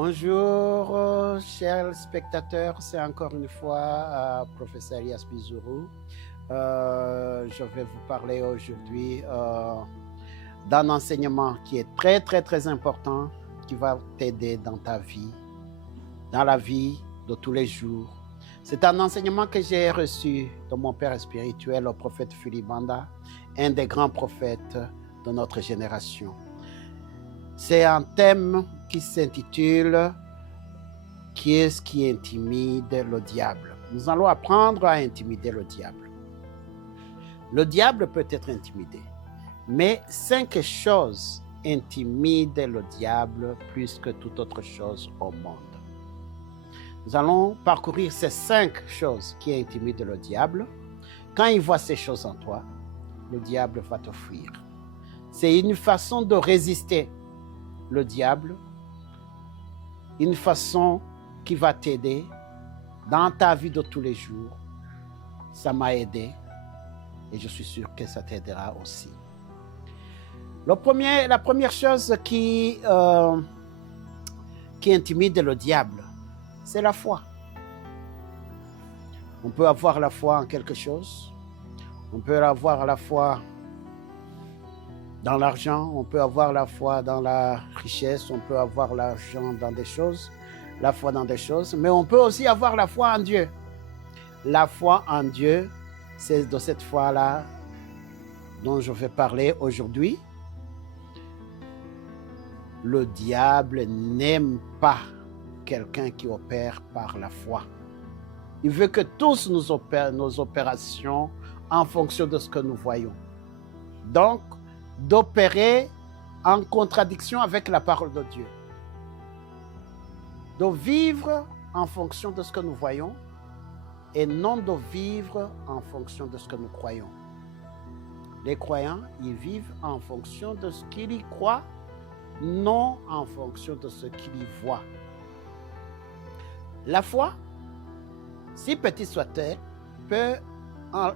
Bonjour, chers spectateurs, c'est encore une fois professeur Elias Bizuru. Je vais vous parler aujourd'hui d'un enseignement qui est très important, qui va t'aider dans ta vie, dans la vie de tous les jours. C'est un enseignement que j'ai reçu de mon père spirituel, le prophète Philibanda, un des grands prophètes de notre génération. C'est un thème qui s'intitule « Qui est-ce qui intimide le diable ?» Nous allons apprendre à intimider le diable. Le diable peut être intimidé, mais 5 choses intimident le diable plus que toute autre chose au monde. Nous allons parcourir ces 5 choses qui intimident le diable. Quand il voit ces choses en toi, le diable va te fuir. C'est une façon de résister le diable, une façon qui va t'aider dans ta vie de tous les jours. Ça m'a aidé et je suis sûr que ça t'aidera aussi. La première chose qui intimide le diable, c'est la foi. On peut avoir la foi en quelque chose, on peut avoir la foi dans l'argent, on peut avoir la foi dans la richesse, on peut avoir l'argent dans des choses, la foi dans des choses, mais on peut aussi avoir la foi en Dieu. La foi en Dieu, c'est de cette foi-là dont je vais parler aujourd'hui. Le diable n'aime pas quelqu'un qui opère par la foi. Il veut que tous nos opérations en fonction de ce que nous voyons. Donc, d'opérer en contradiction avec la parole de Dieu. De vivre en fonction de ce que nous voyons et non de vivre en fonction de ce que nous croyons. Les croyants, ils vivent en fonction de ce qu'ils y croient, non en fonction de ce qu'ils y voient. La foi, si petite soit-elle, peut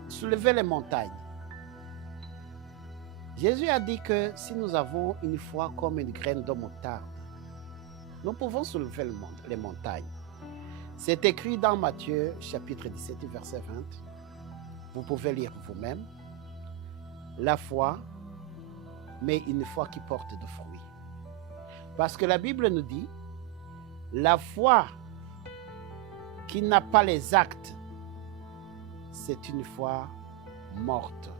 soulever les montagnes. Jésus a dit que si nous avons une foi comme une graine de moutarde, nous pouvons soulever les montagnes. C'est écrit dans Matthieu chapitre 17, verset 20. Vous pouvez lire vous-même. La foi, mais une foi qui porte de fruits. Parce que la Bible nous dit, la foi qui n'a pas les actes, c'est une foi morte.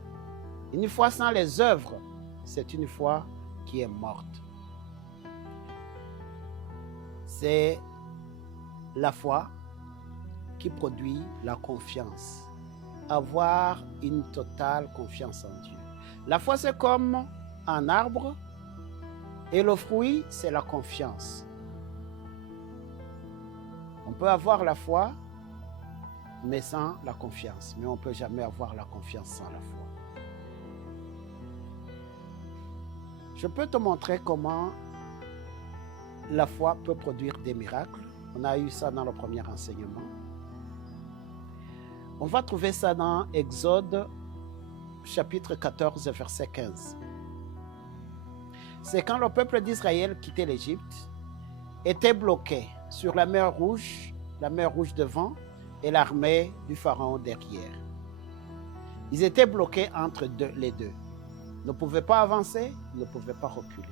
Une foi sans les œuvres, c'est une foi qui est morte. C'est la foi qui produit la confiance. Avoir une totale confiance en Dieu. La foi, c'est comme un arbre et le fruit, c'est la confiance. On peut avoir la foi, mais sans la confiance. Mais on ne peut jamais avoir la confiance sans la foi. Je peux te montrer comment la foi peut produire des miracles. On a eu ça dans le premier enseignement. On va trouver ça dans Exode, chapitre 14, verset 15. C'est quand le peuple d'Israël quittait l'Égypte, était bloqué sur la mer Rouge devant et l'armée du Pharaon derrière. Ils étaient bloqués entre les deux. Ne pouvaient pas avancer, ne pouvaient pas reculer.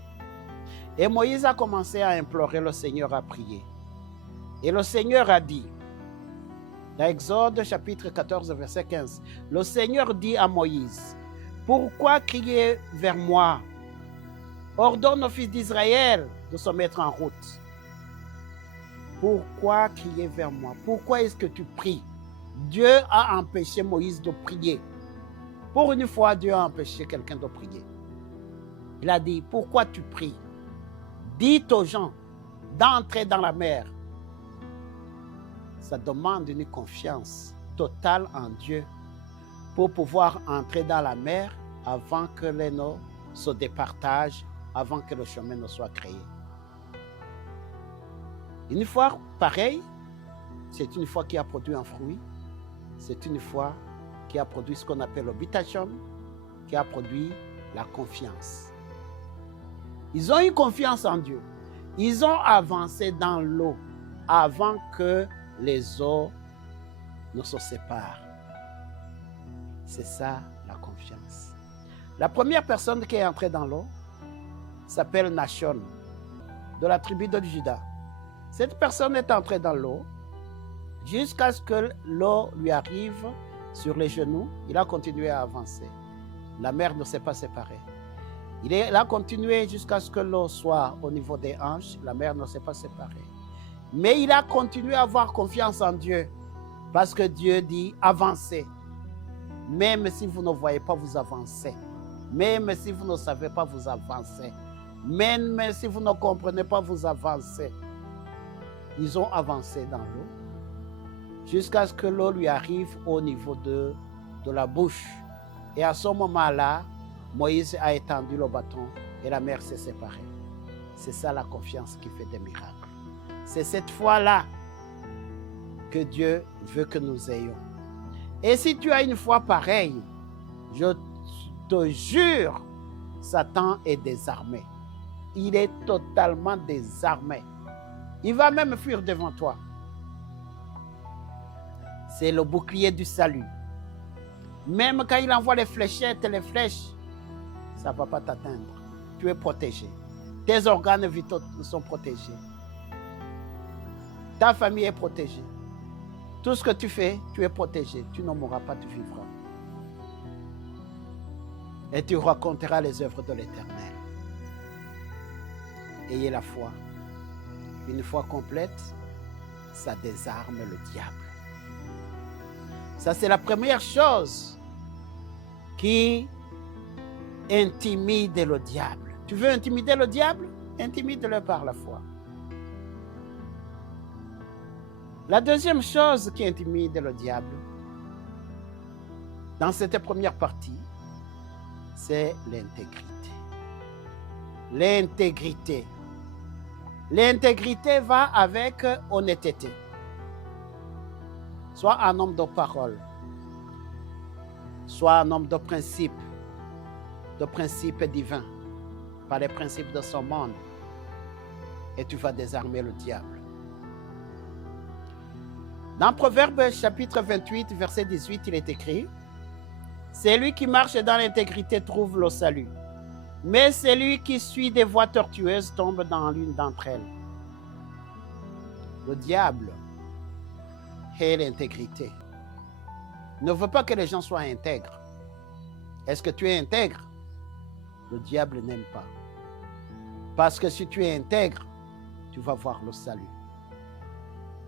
Et Moïse a commencé à implorer le Seigneur, à prier. Et le Seigneur a dit, dans Exode chapitre 14, verset 15, le Seigneur dit à Moïse, « Pourquoi crier vers moi? Ordonne aux fils d'Israël de se mettre en route. » Pourquoi crier vers moi? Pourquoi est-ce que tu pries? Dieu a empêché Moïse de prier. Pour une fois, Dieu a empêché quelqu'un de prier. Il a dit, pourquoi tu pries? Dites aux gens d'entrer dans la mer. Ça demande une confiance totale en Dieu pour pouvoir entrer dans la mer avant que les nœuds se départagent, avant que le chemin ne soit créé. Une foi pareille, c'est une foi qui a produit un fruit, c'est une foi qui a produit ce qu'on appelle l'habitation, qui a produit la confiance. Ils ont eu confiance en Dieu. Ils ont avancé dans l'eau avant que les eaux ne se séparent. C'est ça la confiance. La première personne qui est entrée dans l'eau s'appelle Nashon, de la tribu de Juda. Cette personne est entrée dans l'eau jusqu'à ce que l'eau lui arrive sur les genoux. Il a continué à avancer. La mer ne s'est pas séparée. Il a continué jusqu'à ce que l'eau soit au niveau des hanches. La mer ne s'est pas séparée. Mais il a continué à avoir confiance en Dieu parce que Dieu dit avancez. Même si vous ne voyez pas, vous avancez. Même si vous ne savez pas, vous avancez. Même si vous ne comprenez pas, vous avancez. Ils ont avancé dans l'eau jusqu'à ce que l'eau lui arrive au niveau de la bouche. Et à ce moment-là, Moïse a étendu le bâton et la mer s'est séparée. C'est ça la confiance qui fait des miracles. C'est cette foi-là que Dieu veut que nous ayons. Et si tu as une foi pareille, je te jure, Satan est désarmé. Il est totalement désarmé. Il va même fuir devant toi. C'est le bouclier du salut. Même quand il envoie les fléchettes et les flèches, ça ne va pas t'atteindre. Tu es protégé. Tes organes vitaux sont protégés. Ta famille est protégée. Tout ce que tu fais, tu es protégé. Tu ne mourras pas, tu vivras. Et tu raconteras les œuvres de l'Éternel. Ayez la foi. Une foi complète, ça désarme le diable. Ça, c'est la première chose qui intimide le diable. Tu veux intimider le diable? Intimide-le par la foi. La deuxième chose qui intimide le diable, dans cette première partie, c'est l'intégrité. L'intégrité. L'intégrité va avec honnêteté. Soit un homme de parole, soit un homme de principe divin, par les principes de son monde, et tu vas désarmer le diable. Dans Proverbes chapitre 28, verset 18, il est écrit « Celui qui marche dans l'intégrité trouve le salut, mais celui qui suit des voies tortueuses tombe dans l'une d'entre elles. » Le diable et l'intégrité ne veut pas que les gens soient intègres. Est-ce que tu es intègre? Le diable n'aime pas. Parce que si tu es intègre, tu vas voir le salut.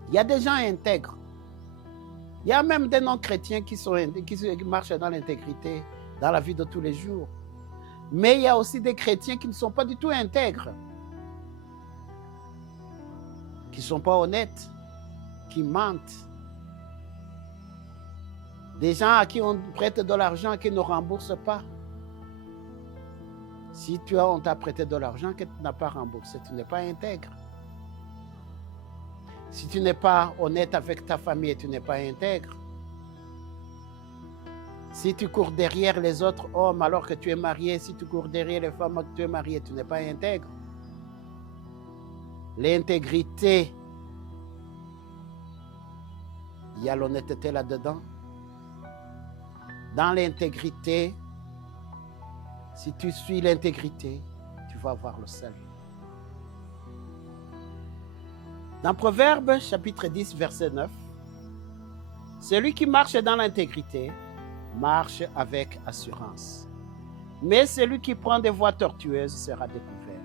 Il y a des gens intègres. Il y a même des non-chrétiens qui marchent dans l'intégrité dans la vie de tous les jours. Mais il y a aussi des chrétiens qui ne sont pas du tout intègres, qui ne sont pas honnêtes, qui mentent. Des gens à qui on prête de l'argent et qui ne remboursent pas. Si on t'a prêté de l'argent que tu n'as pas remboursé, tu n'es pas intègre. Si tu n'es pas honnête avec ta famille, tu n'es pas intègre. Si tu cours derrière les autres hommes alors que tu es marié, si tu cours derrière les femmes alors que tu es marié, tu n'es pas intègre. L'intégrité, il y a l'honnêteté là-dedans. Dans l'intégrité, si tu suis l'intégrité, tu vas avoir le salut. Dans Proverbes chapitre 10, verset 9, « Celui qui marche dans l'intégrité marche avec assurance, mais celui qui prend des voies tortueuses sera découvert. »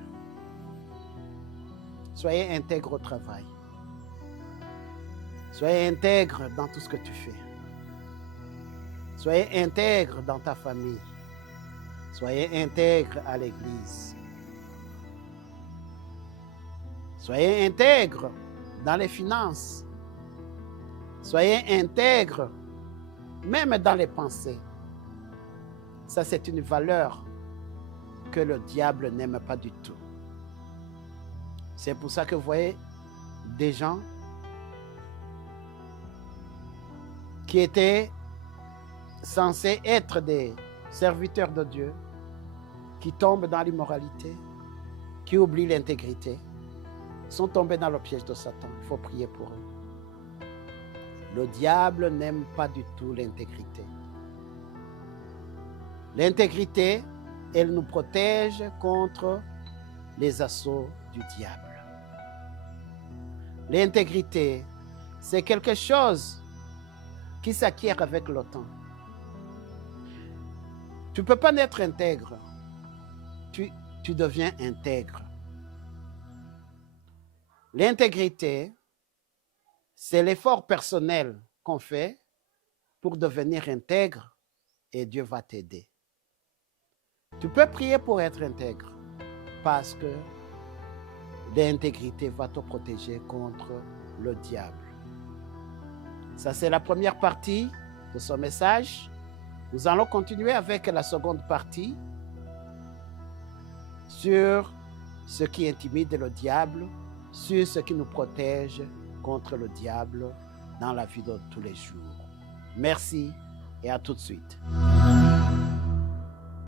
Soyez intègre au travail. Soyez intègre dans tout ce que tu fais. Soyez intègre dans ta famille. Soyez intègre à l'église. Soyez intègre dans les finances. Soyez intègre même dans les pensées. Ça, c'est une valeur que le diable n'aime pas du tout. C'est pour ça que vous voyez des gens qui étaient censés être des serviteurs de Dieu, qui tombent dans l'immoralité, qui oublient l'intégrité, sont tombés dans le piège de Satan. Il faut prier pour eux. Le diable n'aime pas du tout l'intégrité. L'intégrité, elle nous protège contre les assauts du diable. L'intégrité, c'est quelque chose qui s'acquiert avec le temps. Tu ne peux pas naître intègre. Tu deviens intègre. L'intégrité, c'est l'effort personnel qu'on fait pour devenir intègre et Dieu va t'aider. Tu peux prier pour être intègre parce que l'intégrité va te protéger contre le diable. Ça, c'est la première partie de ce message. Nous allons continuer avec la seconde partie sur ce qui intimide le diable, sur ce qui nous protège contre le diable dans la vie de tous les jours. Merci et à tout de suite.